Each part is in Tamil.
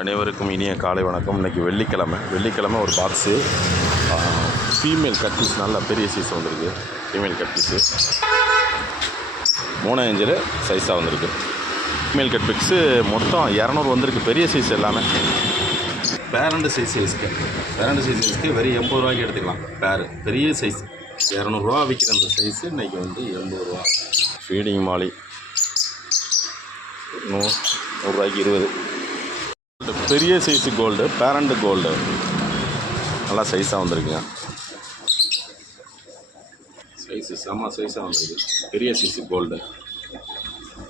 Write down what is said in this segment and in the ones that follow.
அனைவருக்கும் இனிய காலை வணக்கம். இன்றைக்கி வெள்ளிக்கிழமை ஒரு பாக்ஸு ஃபீமேல் கட்பீஸ் நல்ல பெரிய சைஸ் வந்திருக்கு. ஃபீமேல் கட்பீஸு 3 இன்ச்சில் சைஸாக வந்திருக்கு. ஃபீமேல் கட்பீஸு மொத்தம் 200 வந்திருக்கு. பெரிய சைஸ் எல்லாமே பேரண்ட் சைஸ்க்கு வெறும் 80 ரூபாய்க்கு எடுத்துக்கலாம். பெரிய சைஸ் 200 ரூபா விற்கிற அந்த சைஸு இன்றைக்கி வந்து 80 ரூபா. ஃபீடிங் மாலி 100 ரூபாய்க்கு 20. பெரிய சைஸு கோல்டு, பேரண்ட் கோல்டு நல்லா சைஸாக வந்திருக்குங்க. சைஸு செம்ம சைஸாக வந்திருக்கு. பெரிய சைஸு கோல்டு,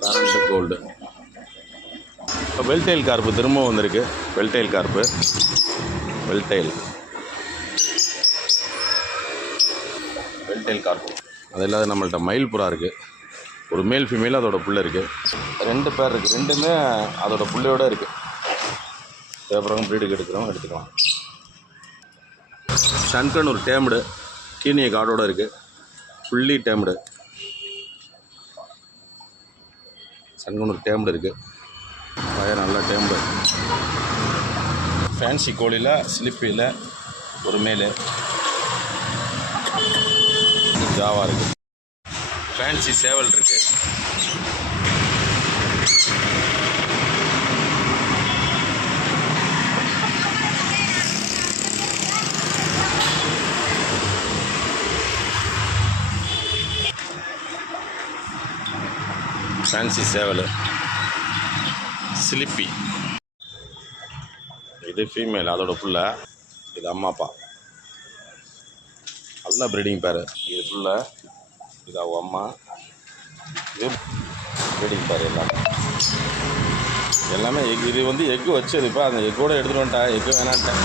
பேரண்ட் கோல்டு. இப்போ வெல்டெயில் கார்ப்பு திரும்ப வந்திருக்கு. வெல்டெயில் கார்ப்பு, வெல்டெயில் கார்ப்பு. அது இல்லாத நம்மள்கிட்ட மயில் புறா இருக்குது. ஒரு மேல் ஃபீமேல் அதோட புள்ளை இருக்குது. 2 பேர் இருக்குது. ரெண்டுமே அதோட புள்ளையோடு இருக்குது. தேவைப்படுறவங்க ப்ரீடுக்கு எடுத்துக்கலாம். சங்கன் ஒரு டேம்டு கீனிய கார்டோடு இருக்குது. ஃபுல்லி டேம்டு சங்கன் ஒரு டேம்டு இருக்குது. பையன் நல்லா டேம்டு. ஃபேன்சி கோழியில் ஸ்லிப்பியில் ஒரு மேலு ஜாவா இருக்குது. ஃபேன்சி சேவல் இருக்குது. ஃபேன்சி சேவல், ஸ்லிப்பி. இது ஃபீமேல், அதோட புள்ள. இது அம்மா அப்பா. நல்ல ப்ரீடிங் பேர். இது புள்ள, இது அவங்க அம்மா. இது ப்ரீடிங் பேர். எல்லாமே எக். இது வந்து எக்கு வச்சது. இப்போ அந்த எக்கோடு எடுத்துகிட்டு வந்துட்டேன். எக்கு வேணான்ட்டேன்.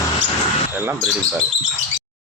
எல்லாம் ப்ரீடிங் பேர்.